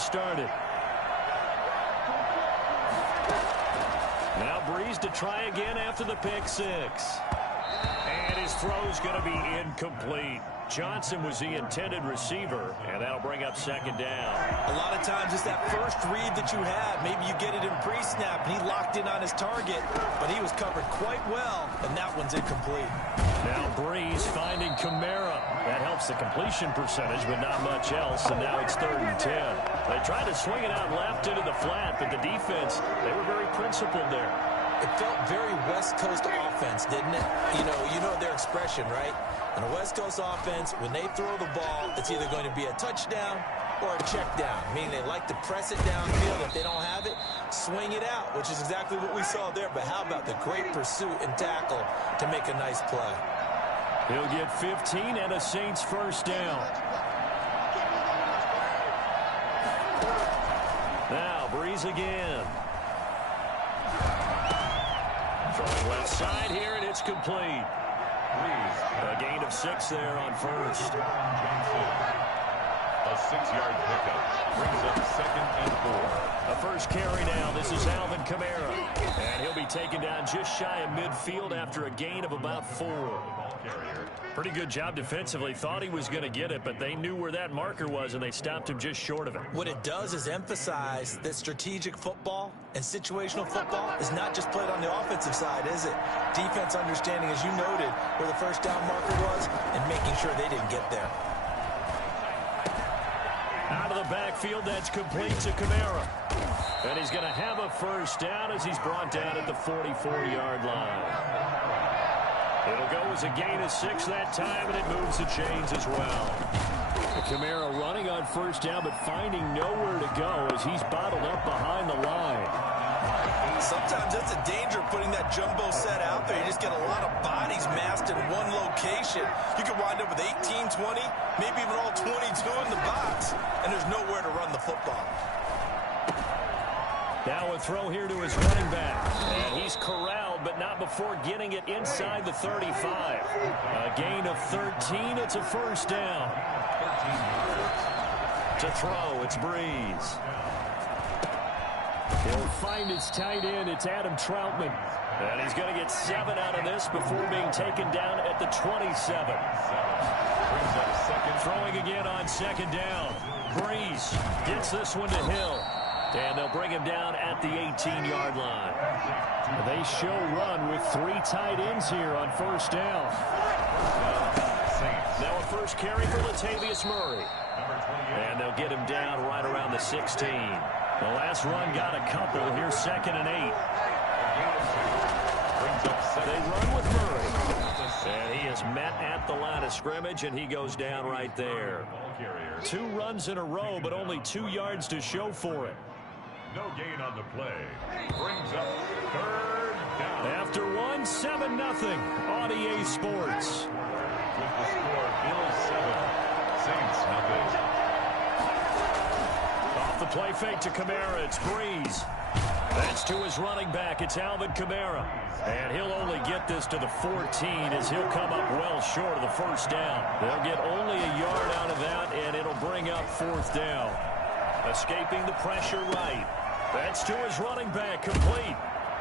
drive started. Now Breeze to try again after the pick six. And his throw's going to be incomplete. Johnson was the intended receiver, and that'll bring up second down. A lot of times it's that first read that you have. Maybe you get it in pre-snap, and he locked in on his target, but he was covered quite well, and that one's incomplete. Now Breeze finding Kamara. That helps the completion percentage, but not much else, and now it's 3rd and 10. They tried to swing it out left into the flat, but the defense, they were very principled there. It felt very West Coast offense, didn't it? You know their expression, right? In a West Coast offense, when they throw the ball, it's either going to be a touchdown or a check down, meaning they like to press it downfield. If they don't have it, swing it out, which is exactly what we saw there. But how about the great pursuit and tackle to make a nice play? He'll get 15 and a Saints first down. Now Breeze again. Throwing left side here, and it's complete. A gain of 6 there on first. A 6-yard pickup brings up 2nd and 4. A first carry now. This is Alvin Kamara. And he'll be taken down just shy of midfield after a gain of about 4. Pretty good job defensively. Thought he was going to get it, but they knew where that marker was, and they stopped him just short of it. What it does is emphasize that strategic football and situational football is not just played on the offensive side, is it? Defense understanding, as you noted, where the first down marker was and making sure they didn't get there. Out of the backfield, that's complete to Kamara. And he's going to have a first down as he's brought down at the 44-yard line. It'll go as a gain of 6 that time, and it moves the chains as well. Kamara running on first down, but finding nowhere to go as he's bottled up behind the line. Sometimes that's a danger putting that jumbo set out there. You just get a lot of bodies massed in one location. You could wind up with 18, 20, maybe even all 22 in the box, and there's nowhere to run the football. Now a throw here to his running back. And he's corralled, but not before getting it inside the 35. A gain of 13. It's a first down. To throw, it's Breeze. He'll find his tight end. It's Adam Troutman. And he's going to get 7 out of this before being taken down at the 27. Throwing again on second down. Breeze gets this one to Hill. And they'll bring him down at the 18-yard line. They show run with 3 tight ends here on first down. Now a first carry for Latavius Murray. And they'll get him down right around the 16. The last run got a couple. Here's 2nd and 8. They run with Murray. And he is met at the line of scrimmage, and he goes down right there. 2 runs in a row, but only 2 yards to show for it. No gain on the play. Brings up 3rd down. After 1, 7-0. Audier Sports. With the score, Bills 7, Saints nothing. Off the play fake to Kamara. It's Breeze. That's to his running back. It's Alvin Kamara. And he'll only get this to the 14 as he'll come up well short of the first down. They'll get only a yard out of that, and it'll bring up 4th down. Escaping the pressure right. That's to his running back, complete.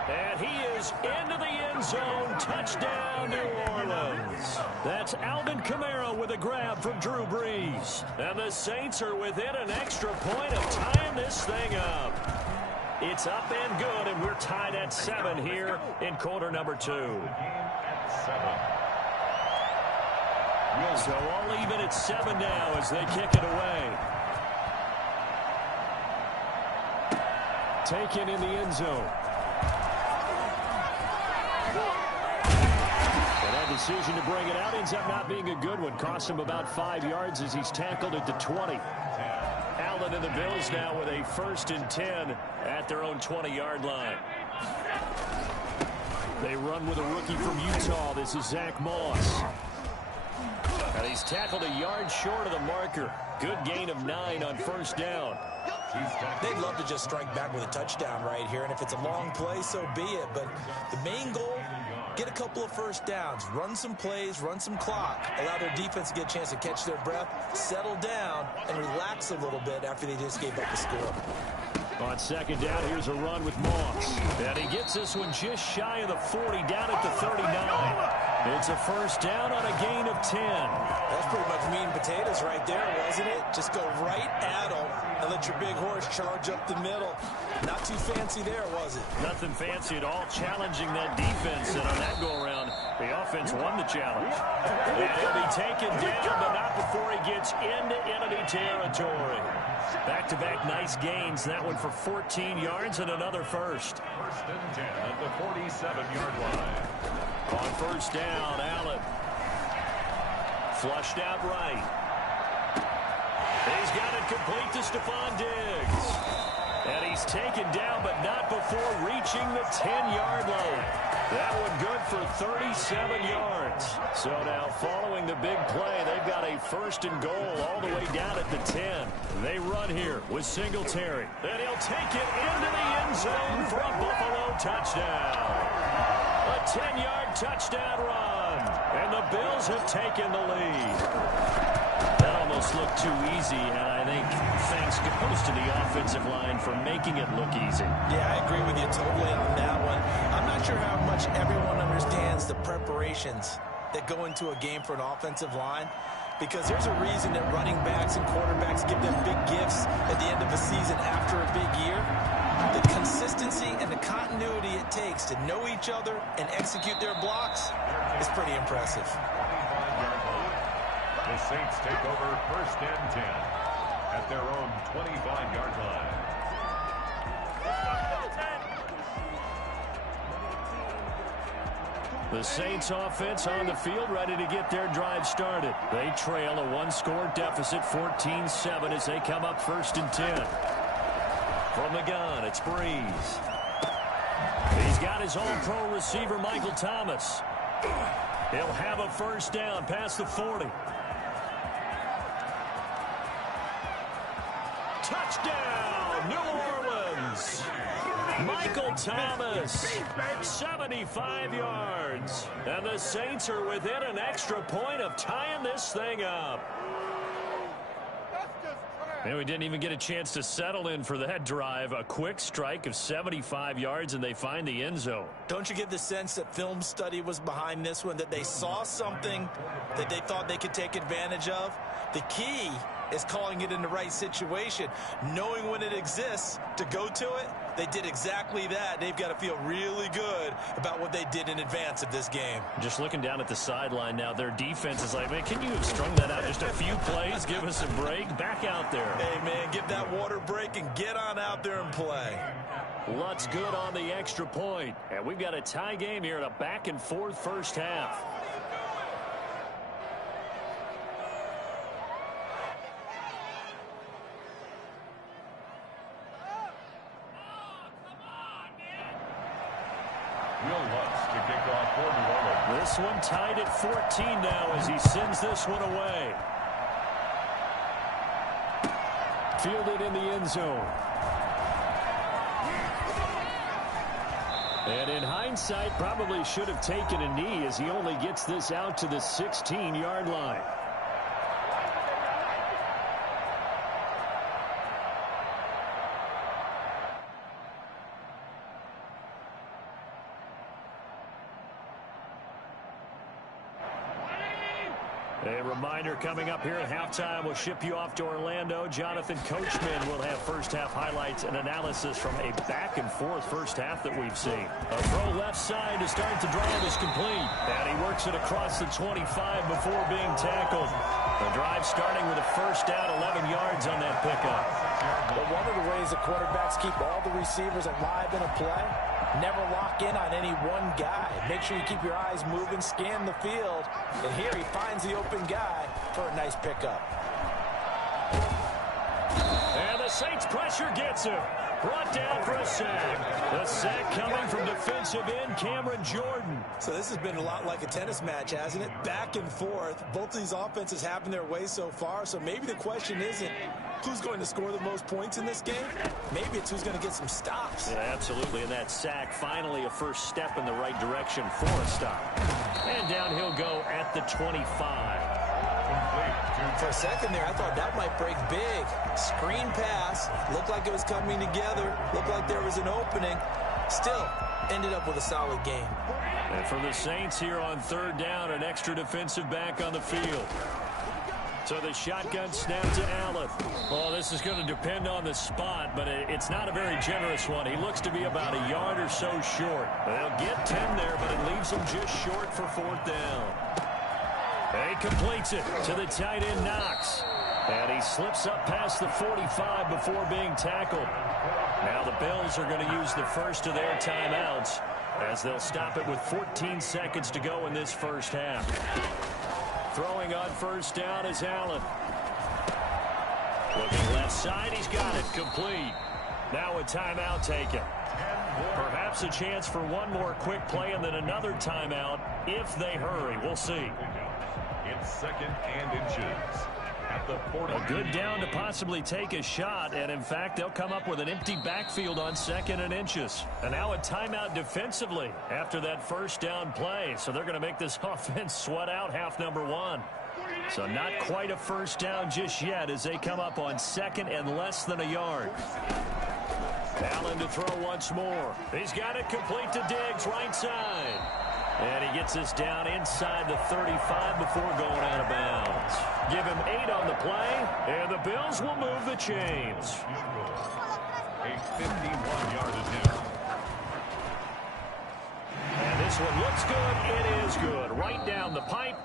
And he is into the end zone. Touchdown, New Orleans. That's Alvin Kamara with a grab from Drew Brees. And the Saints are within an extra point of tying this thing up. It's up and good, and we're tied at 7 here in quarter number 2. 7. So all even at 7 now as they kick it away. Taken in the end zone. And that decision to bring it out ends up not being a good one. Cost him about 5 yards as he's tackled at the 20. Allen and the Bills now with a 1st and 10 at their own 20-yard line. They run with a rookie from Utah. This is Zach Moss. And he's tackled a yard short of the marker. Good gain of 9 on first down. They'd love to just strike back with a touchdown right here, and if it's a long play, so be it. But the main goal, get a couple of first downs, run some plays, run some clock, allow their defense to get a chance to catch their breath, settle down, and relax a little bit after they just gave up the score. On second down, here's a run with Moss. And he gets this one just shy of the 40, down at the 39. It's a first down on a gain of 10. That's pretty much meat and potatoes right there, wasn't it? Just go right at them and let your big horse charge up the middle. Not too fancy there, was it? Nothing fancy at all, challenging that defense. And on that go-around, the offense won the challenge. And he'll be taken down, but not before he gets into enemy territory. Back-to-back nice gains. That one for 14 yards and another first. First and 10 at the 47-yard line. On first down, Allen. Flushed out right. He's got it complete to Stephon Diggs. And he's taken down, but not before reaching the 10-yard line. That one good for 37 yards. So now following the big play, they've got a first and goal all the way down at the 10. They run here with Singletary. And he'll take it into the end zone for a Buffalo touchdown. A 10-yard touchdown run. And the Bills have taken the lead. That almost looked too easy, and I think thanks goes to the offensive line for making it look easy. Yeah, I agree with you totally on that one. I'm not sure how much everyone understands the preparations that go into a game for an offensive line, because there's a reason that running backs and quarterbacks give them big gifts at the end of a season after a big year. The consistency and the continuity it takes to know each other and execute their blocks is pretty impressive. The Saints take over first and 10 at their own 25-yard line. The Saints offense on the field, ready to get their drive started. They trail a one-score deficit, 14-7, as they come up first and 10. From the gun, it's Breeze. He's got his all-pro receiver, Michael Thomas. He'll have a first down past the 40. Touchdown, New Orleans. Michael Thomas, 75 yards. And the Saints are within an extra point of tying this thing up. And we didn't even get a chance to settle in for that drive. A quick strike of 75 yards, and they find the end zone. Don't you get the sense that film study was behind this one, that they saw something that they thought they could take advantage of? The key is calling it in the right situation, knowing when it exists to go to it. They did exactly that. They've got to feel really good about what they did in advance of this game. Just looking down at the sideline now, their defense is like, man, can you have strung that out just a few plays? Give us a break. Back out there. Hey, man, give that water break and get on out there and play. Lutz good on the extra point. And we've got a tie game here in a back-and-forth first half. Will Lutz to kick off for New Orleans. This one tied at 14 now as he sends this one away. Fielded in the end zone. And in hindsight, probably should have taken a knee as he only gets this out to the 16-yard line. A reminder coming up here at halftime, we'll ship you off to Orlando. Jonathan Coachman will have first-half highlights and analysis from a back-and-forth first half that we've seen. A throw left side to start the drive is complete. And he works it across the 25 before being tackled. The drive starting with a first down, 11 yards on that pickup. But one of the ways the quarterbacks keep all the receivers alive in a play, never lock in on any one guy. Make sure you keep your eyes moving, scan the field. And here he finds the open guy for a nice pickup. And the Saints pressure gets him. Brought down for a sack. The sack coming from defensive end Cameron Jordan. So this has been a lot like a tennis match, hasn't it? Back and forth. Both of these offenses having their way so far. So maybe the question isn't who's going to score the most points in this game. Maybe it's who's going to get some stops. Yeah, absolutely. And that sack, finally a first step in the right direction for a stop. And down he'll go at the 25. For a second there, I thought that might break big. Screen pass. Looked like it was coming together. Looked like there was an opening. Still ended up with a solid game. And for the Saints here on third down, an extra defensive back on the field. So the shotgun snap to Allen. Well, this is going to depend on the spot, but it's not a very generous one. He looks to be about a yard or so short. They'll get 10 there, but it leaves him just short for fourth down. He completes it to the tight end, Knox. And he slips up past the 45 before being tackled. Now the Bills are going to use the first of their timeouts as they'll stop it with 14 seconds to go in this first half. Throwing on first down is Allen. Looking left side, he's got it complete. Now a timeout taken. Perhaps a chance for one more quick play and then another timeout if they hurry. We'll see. It's second and inches. At the 40. A good down to possibly take a shot, and in fact, they'll come up with an empty backfield on second and inches. And now a timeout defensively after that first down play. So they're going to make this offense sweat out half number one. So not quite a first down just yet as they come up on second and less than a yard. Allen to throw once more. He's got it complete to Diggs, right side. And he gets us down inside the 35 before going out of bounds. Give him 8 on the play, and the Bills will move the chains. A 51-yard attempt. And this one looks good. It is good. Right down the pipe.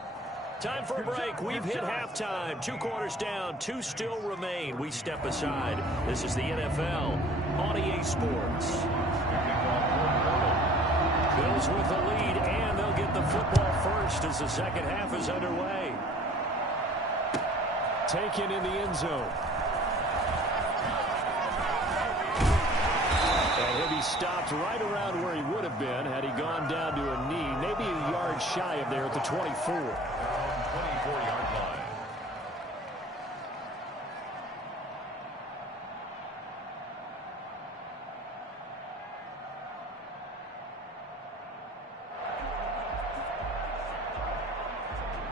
Time for a break. We've hit halftime. 2 quarters down. 2 still remain. We step aside. This is the NFL on EA Sports. Bills with the lead, and they'll get the football first as the second half is underway. Taken in the end zone. And he'll be stopped right around where he would have been had he gone down to a knee, maybe a yard shy of there at the 24. 24-yard line.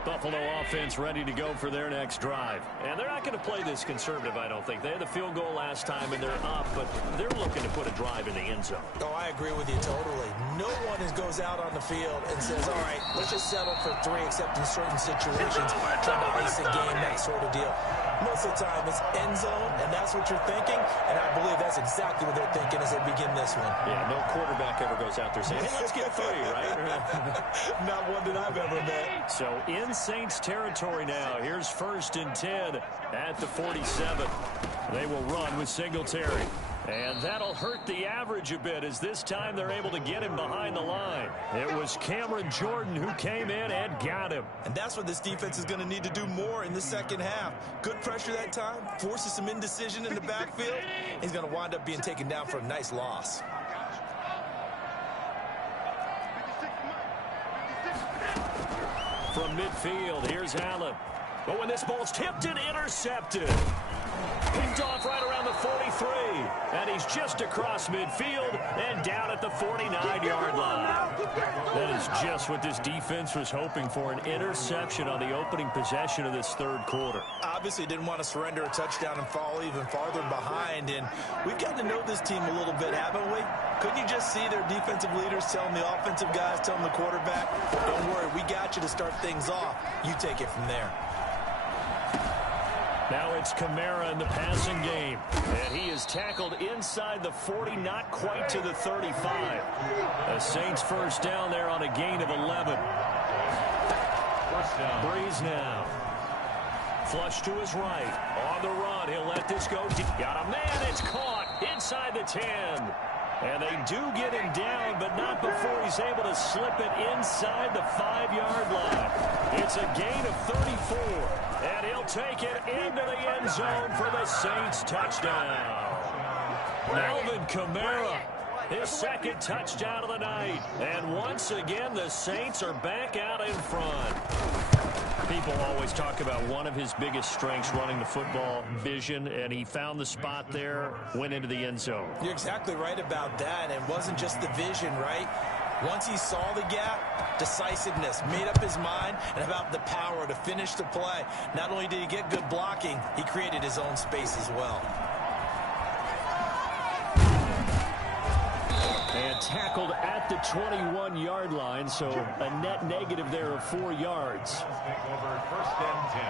Buffalo offense ready to go for their next drive. And they're not going to play this conservative, I don't think. They had the field goal last time, and they're up, but they're looking to put a drive in the end zone. Oh, I agree with you totally. No one goes out on the field and says, all right, let's just settle for 3, except in certain situations, trying to ice the game, that sort of deal. Most of the time, it's end zone, and that's what you're thinking, and I believe that's exactly what they're thinking as they begin this one. Yeah, no quarterback ever goes out there saying, hey, let's get 3, right? Not one that I've ever met. So in Saints territory now. Here's first and 10 at the 47. They will run with Singletary. And that'll hurt the average a bit as this time they're able to get him behind the line. It was Cameron Jordan who came in and got him. And that's what this defense is going to need to do more in the second half. Good pressure that time, forces some indecision in the backfield. He's going to wind up being taken down for a nice loss. From midfield, here's Allen. But when this ball's tipped and intercepted. Picked off right around the 43. And he's just across midfield and down at the 49-yard line. That is just what this defense was hoping for, an interception on the opening possession of this third quarter. Obviously didn't want to surrender a touchdown and fall even farther behind. And we've gotten to know this team a little bit, haven't we? Couldn't you just see their defensive leaders telling the offensive guys, telling the quarterback, don't worry, we got you to start things off. You take it from there. Now it's Kamara in the passing game. And he is tackled inside the 40, not quite to the 35. A Saints first down there on a gain of 11. First down. Breeze now. Flush to his right. On the run. He'll let this go. Got a man. It's caught inside the 10. And they do get him down, but not before he's able to slip it inside the 5-yard line. It's a gain of 34. And he'll take it into the end zone for the Saints touchdown. Alvin Kamara, his second touchdown of the night. And once again, the Saints are back out in front. People always talk about one of his biggest strengths running the football, vision, and he found the spot there, went into the end zone. You're exactly right about that. And it wasn't just the vision, right? Once he saw the gap, decisiveness, made up his mind, and about the power to finish the play. Not only did he get good blocking, he created his own space as well. And tackled at the 21-yard line, so a net negative there of 4 yards. Take over first and 10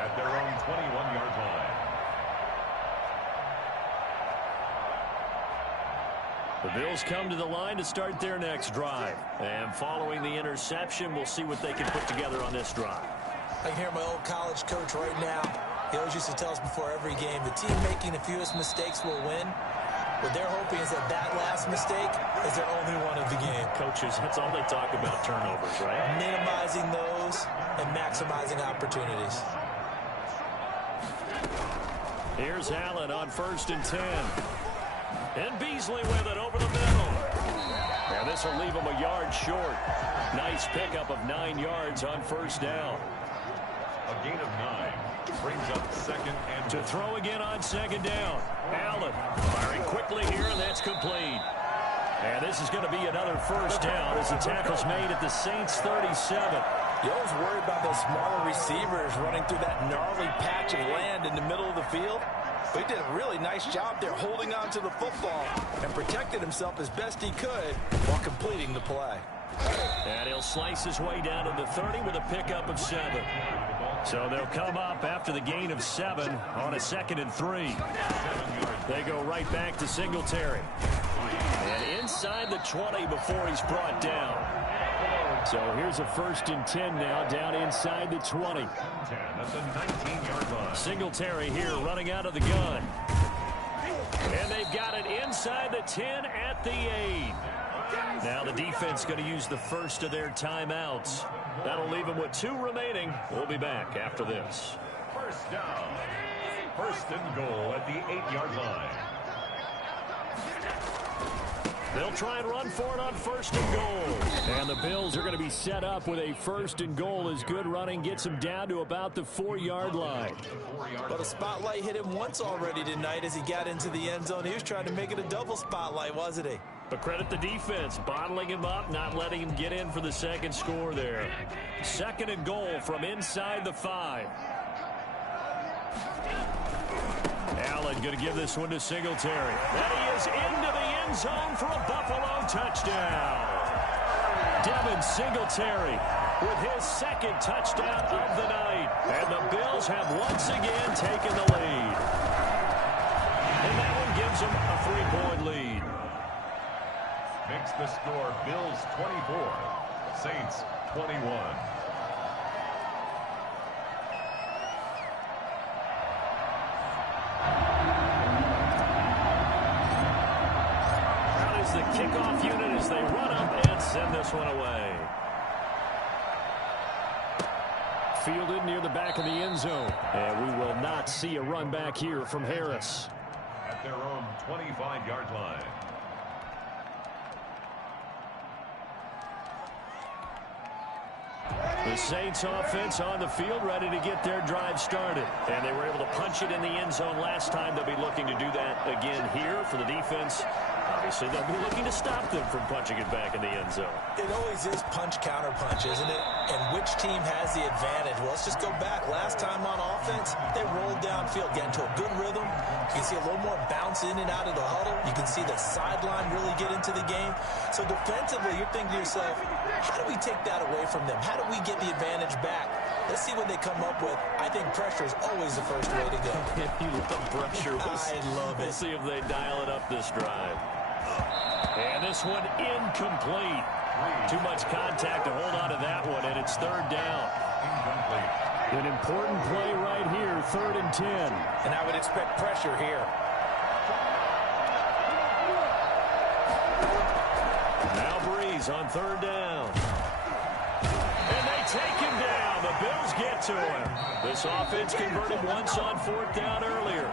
at their own 21-yard line. The Bills come to the line to start their next drive. And following the interception, we'll see what they can put together on this drive. I can hear my old college coach right now. He always used to tell us before every game, the team making the fewest mistakes will win. What they're hoping is that that last mistake is their only one of the game. Coaches, that's all they talk about, turnovers, right? Minimizing those and maximizing opportunities. Here's Allen on 1st and 10. And Beasley with it over the middle. And this will leave him a yard short. Nice pickup of 9 yards on 1st down. A gain of 9 brings up 2nd and to throw again on 2nd down. Allen firing quickly here, and that's complete. And this is going to be another 1st down as the tackle's made at the Saints 37. You always worry about those smaller receivers running through that gnarly patch of land in the middle of the field. But he did a really nice job there holding on to the football and protected himself as best he could while completing the play. And he'll slice his way down to the 30 with a pickup of 7. So they'll come up after the gain of 7 on a 2nd and 3. They go right back to Singletary. And inside the 20 before he's brought down. So here's a 1st and 10 now, down inside the 20. 10 at the 19-yard line. Singletary here running out of the gun. And they've got it inside the 10 at the 8. Now the defense going to use the first of their timeouts. That'll leave them with 2 remaining. We'll be back after this. First down. 1st and goal at the 8-yard line. They'll try and run for it on 1st and goal. And the Bills are going to be set up with a 1st and goal as good running gets them down to about the 4-yard line. But a spotlight hit him once already tonight as he got into the end zone. He was trying to make it a double spotlight, wasn't he? But credit the defense, bottling him up, not letting him get in for the 2nd score there. 2nd and goal from inside the 5. Allen going to give this one to Singletary. And he is into the end zone for a Buffalo touchdown. Devin Singletary with his 2nd touchdown of the night. And the Bills have once again taken the lead. And that one gives them a 3-point lead. Makes the score Bills 24, Saints 21. The kickoff unit as they run up and send this one away. Fielded near the back of the end zone. And we will not see a run back here from Harris. At their own 25-yard line. The Saints offense on the field ready to get their drive started. And they were able to punch it in the end zone last time. They'll be looking to do that again here for the defense. Obviously, they'll be looking to stop them from punching it back in the end zone. It always is punch-counter-punch, isn't it? And which team has the advantage? Well, let's just go back. Last time on offense, they rolled downfield, get into a good rhythm. You can see a little more bounce in and out of the huddle. You can see the sideline really get into the game. So defensively, you're thinking to yourself, how do we take that away from them? How do we get the advantage back? Let's see what they come up with. I think pressure is always the first way to go. You love pressure. I love it. We'll see if they dial it up this drive. And this one incomplete. Too much contact to hold on to that one, and it's 3rd down. An important play right here, 3rd and 10. And I would expect pressure here. Now Breeze on 3rd down. And they take him down. The Bills get to him. This offense converted once on 4th down earlier.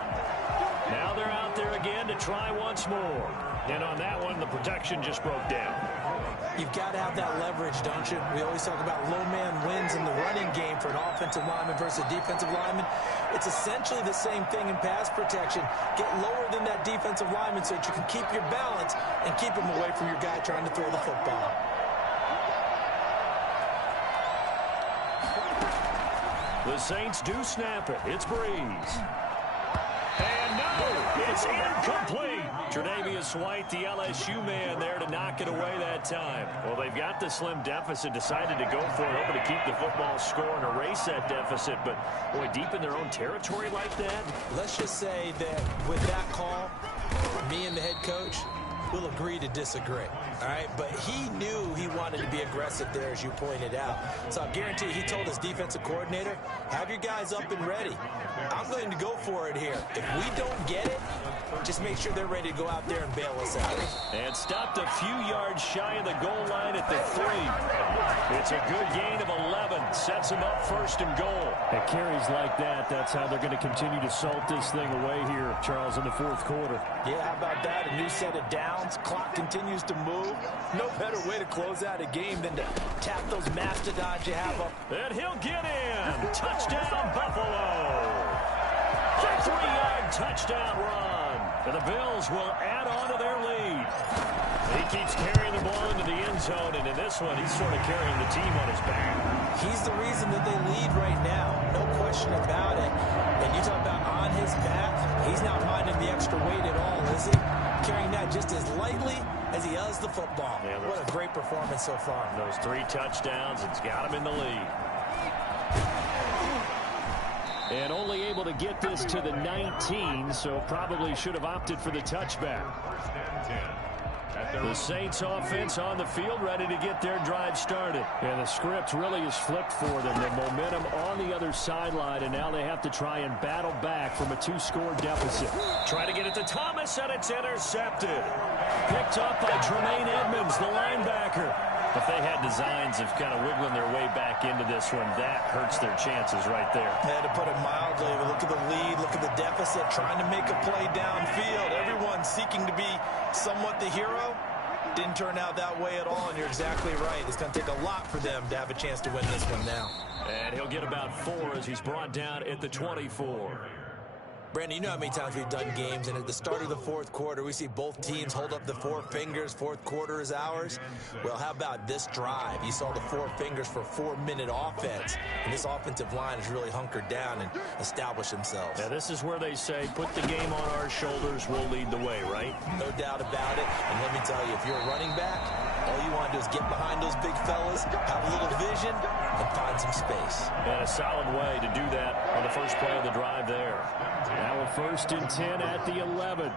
Now they're out there again to try once more. And on that one, the protection just broke down. You've got to have that leverage, don't you? We always talk about low man wins in the running game for an offensive lineman versus a defensive lineman. It's essentially the same thing in pass protection. Get lower than that defensive lineman so that you can keep your balance and keep him away from your guy trying to throw the football. The Saints do snap it. It's Breeze. And no, it's incomplete. Tre'Davious White, the LSU man, there to knock it away that time. Well, they've got the slim deficit, decided to go for it, hoping to keep the football score and erase that deficit. But, boy, deep in their own territory like that. Let's just say that with that call, me and the head coach will agree to disagree. All right, but he knew he wanted to be aggressive there, as you pointed out. So I guarantee he told his defensive coordinator, have your guys up and ready. I'm going to go for it here. If we don't get it, just make sure they're ready to go out there and bail us out. And stopped a few yards shy of the goal line at the 3. It's a good gain of 11. Sets them up 1st and goal. At carries like that, that's how they're going to continue to salt this thing away here, Charles, in the 4th quarter. Yeah, how about that? A new set of downs. Clock continues to move. No better way to close out a game than to tap those mastodons you have up. And he'll get in. Touchdown, Buffalo. 3-yard touchdown run. And the Bills will add on to their lead. He keeps carrying the ball into the end zone, and in this one, he's sort of carrying the team on his back. He's the reason that they lead right now. No question about it. And you talk about on his back, he's not minding the extra weight at all, is he? Carrying that just as lightly as he does the football. Yeah, what a great performance so far. Those 3 touchdowns, it's got him in the lead. And only able to get this to the 19, so probably should have opted for the touchback. The Saints offense on the field, ready to get their drive started. And the script really is flipped for them. The momentum on the other sideline, and now they have to try and battle back from a 2-score deficit. Try to get it to Thomas, and it's intercepted. Picked up by Tremaine Edmonds, the linebacker. If they had designs of kind of wiggling their way back into this one, that hurts their chances right there. Yeah, to put it mildly, look at the lead, look at the deficit, trying to make a play downfield. Everyone seeking to be somewhat the hero. Didn't turn out that way at all, and you're exactly right. It's going to take a lot for them to have a chance to win this one now. And he'll get about 4 as he's brought down at the 24. Brandon, you know how many times we've done games, and at the start of the 4th quarter, we see both teams hold up the 4 fingers. 4th quarter is ours. Well, how about this drive? You saw the 4 fingers for 4-minute offense, and this offensive line has really hunkered down and established themselves. Now, this is where they say, put the game on our shoulders, we'll lead the way, right? No doubt about it. And let me tell you, if you're a running back, all you want to do is get behind those big fellas, have a little vision, and find some space. And a solid way to do that on the first play of the drive there. Now a 1st and 10 at the 11.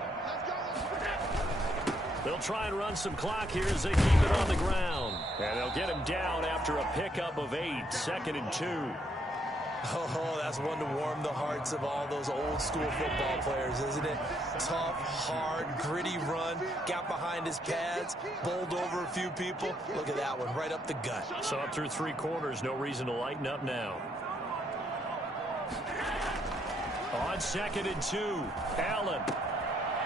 They'll try and run some clock here as they keep it on the ground. And they'll get him down after a pickup of 8, 2nd and 2. Oh, that's one to warm the hearts of all those old school football players, isn't it? Tough, hard, gritty run, got behind his pads, bowled over a few people. Look at that one, right up the gut. So up through 3 quarters, no reason to lighten up now. On 2nd and 2, Allen.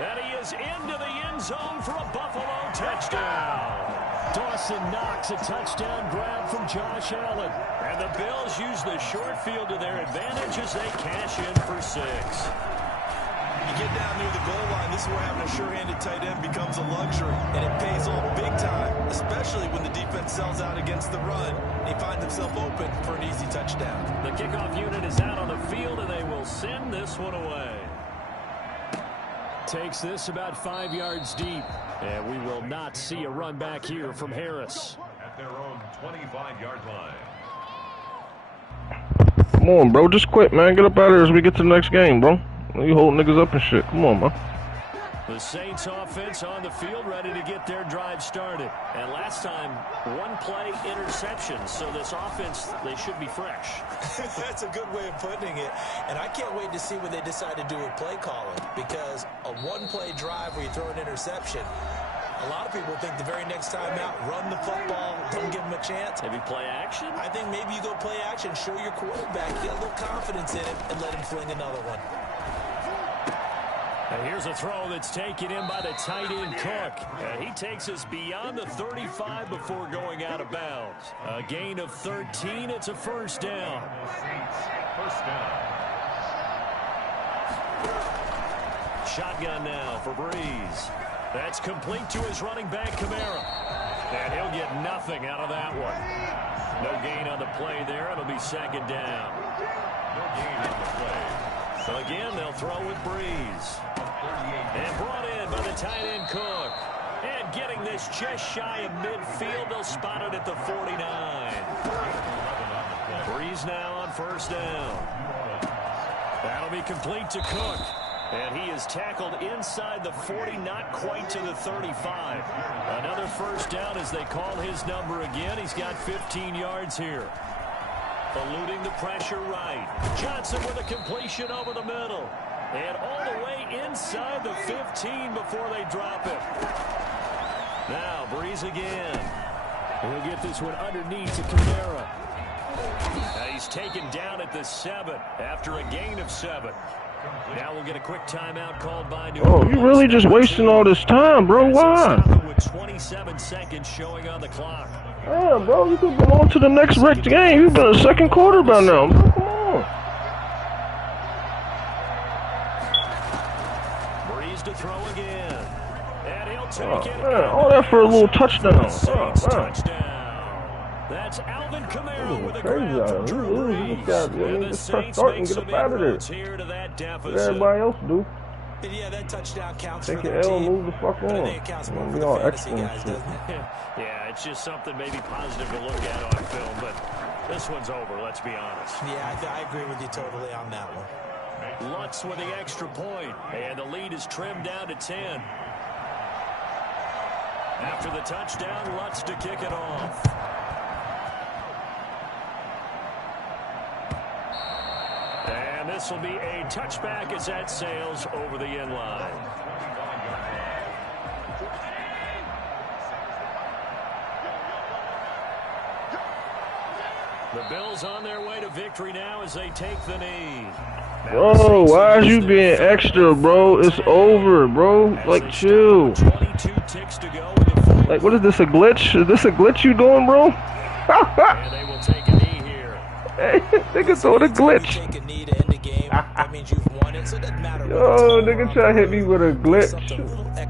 And he is into the end zone for a Buffalo touchdown. Dawson Knox, a touchdown grab from Josh Allen. And the Bills use the short field to their advantage as they cash in for 6. You get down near the goal line, this is where having a sure-handed tight end becomes a luxury. And it pays off big time, especially when the defense sells out against the run. He finds himself open for an easy touchdown. The kickoff unit is out on the field, and they will send this one away. Takes this about 5 yards deep. And we will not see a run back here from Harris. At their own 25-yard line. Come on, bro. Just quit, man. Get up out of here as we get to the next game, bro. You hold niggas up and shit. Come on, man. The Saints offense on the field ready to get their drive started. And last time, 1-play interception. So this offense, they should be fresh. That's a good way of putting it. And I can't wait to see what they decide to do with play calling. Because a 1-play drive where you throw an interception, a lot of people think the very next time out, run the football, don't give them a chance. Maybe play action? I think maybe you go play action, show your quarterback, get a little confidence in him, and let him fling another one. And here's a throw that's taken in by the tight end Cook. And he takes us beyond the 35 before going out of bounds. A gain of 13. It's a first down. First down. Shotgun now for Breeze. That's complete to his running back, Kamara. And he'll get nothing out of that one. No gain on the play there. It'll be second down. No gain on the play. So again, they'll throw with Breeze. And brought in by the tight end Cook. And getting this just shy of midfield. They'll spot it at the 49. Breeze now on first down. That'll be complete to Cook. And he is tackled inside the 40, not quite to the 35. Another first down as they call his number again. He's got 15 yards here. Eluding the pressure right. Johnson with a completion over the middle. And all the way inside the 15 before they drop it. Now Breeze again. He'll get this one underneath to Kamara. Now he's taken down at the 7 after a gain of 7. Now we'll get a quick timeout called by New Orleans. You really just wasting all this time, bro. Why? With 27 seconds showing on the clock. Yeah, bro, you could go on to the next wrecked game. You've been a second quarter by now. Bro, come on. Breeze to throw again. And he'll take it. Man, all that for a little touchdown. Touchdown. That's Alvin Kamara with a grab from Drew Brees. And the Saints make some inroads here to that deficit. Everybody else do. Yeah, that touchdown counts Take for your their L, team. move the fuck on. But I think it counts more for We the all fantasy excellent guys, shit. doesn't it? Yeah, it's just something maybe positive to look at on film, but this one's over, let's be honest. Yeah, I agree with you totally on that one. Lutz with the extra point, and the lead is trimmed down to 10. After the touchdown, Lutz to kick it off. And this will be a touchback as that sails over the end line. The Bills on their way to victory now as they take the knee. Bro, why is you being extra, bro? It's over, bro. Like, chill. 22 ticks to go. Like, what is this, a glitch? Is this a glitch you doing, bro? And they will take a knee here. Hey, nigga throw the glitch. Take a knee to end the game. That means you've won it, so it doesn't matter. Yo, nigga try to hit me with a glitch.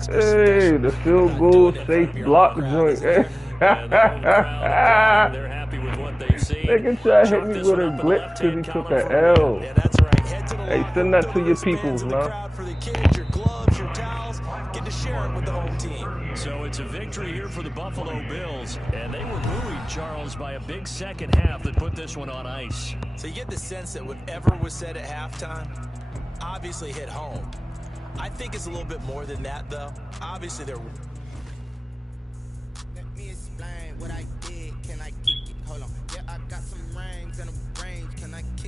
Hey, the field goal safe block joint. Hey. They're happy with what they've seen. Nigga try to hit me with a glitch because he took an L. Yeah, that's right. Head to the Hey, send that to your peoples, man. For the kids, your gloves, your towels, get to share it with the home team. So it's a victory here for the Buffalo Bills, and they were buoyed, Charles, by a big second half that put this one on ice. So you get the sense that whatever was said at halftime obviously hit home. I think it's a little bit more than that, though. Obviously, they're... Let me explain what I did. Can I kick it? Hold on. Yeah, I got some rings and a range. Can I kick